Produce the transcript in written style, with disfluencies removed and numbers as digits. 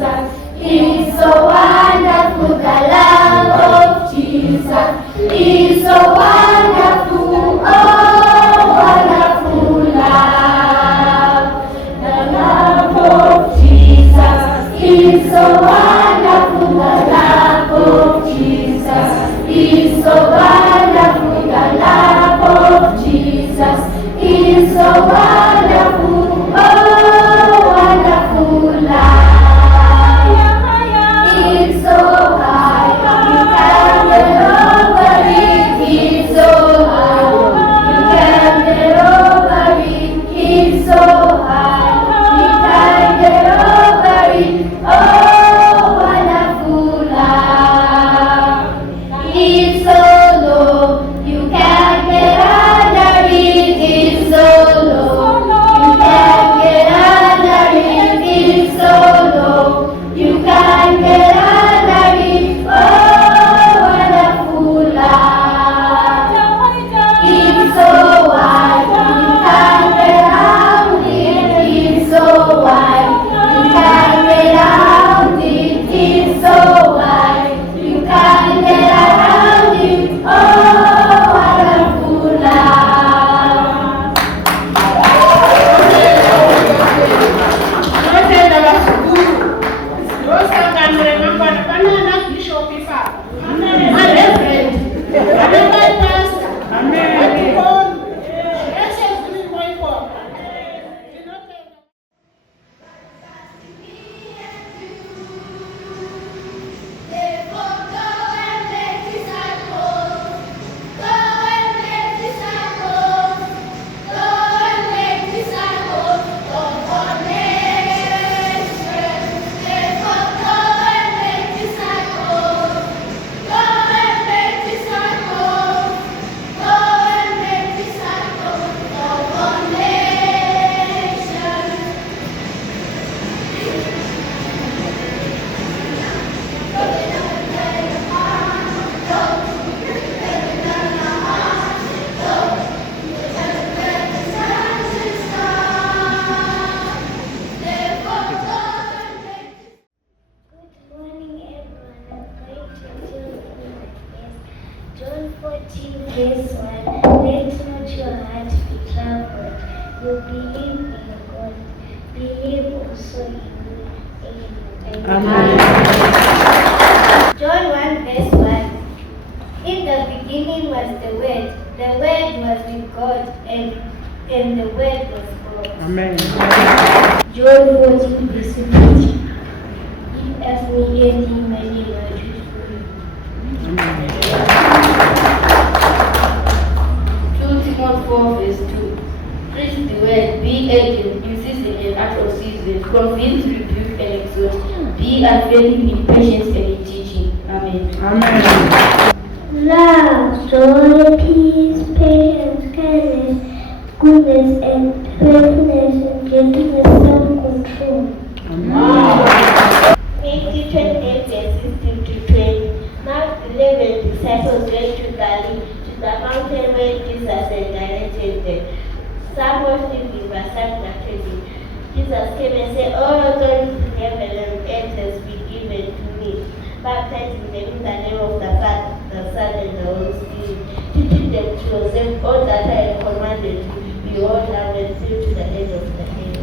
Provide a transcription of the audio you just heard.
Jesus. It's so wonderful, the love of Jesus. It's so wonderful, oh, wonderful love. The love of Jesus. It's so wonderful, the love of Jesus. It's so wonderful, the love of Jesus. It's so wonderful, oh, wonderful love. It's so high, you can't get over it. It's so high, you can't get over it. It's so high, you can't get over it. Oh, wonderful love. It's so low, you can't get under it. It's so low, you can't get under it. It's so low, you can't get under it. Oh, wonderful love. It's so wide, you can't get around it. It's so wide, you can't get around it. It's so wide, you can't get around it. Oh, wonderful love. John 14, verse 1. Let not your heart be troubled. You believe in God, believe also in me. Amen. John 1, verse 1. In the beginning was the Word was with God, and the Word was God. Amen. John 14, verse 15. Give us immediately many virtues for you. 2 Timothy 4, verse 2. Preach the word, be urgent, in season and out of season, convince, rebuke, and exhort. Be unfailing in patience and in teaching. Amen. Amen. Love, joy, peace, patience, kindness, goodness, and faithfulness, and gentleness, self-control. Amen. Matthew 28, verse 16 to 20. Now 11 disciples went to Galilee, to the mountain where Jesus had directed them. Some worshipped him, but some doubted him. Jesus came and said, all authority in heaven and earth has been given to me. Baptizing them in the name of the Father, the Son, and the Holy Spirit, teaching them to observe all that I have commanded you. Behold, I am with you to the end of the age.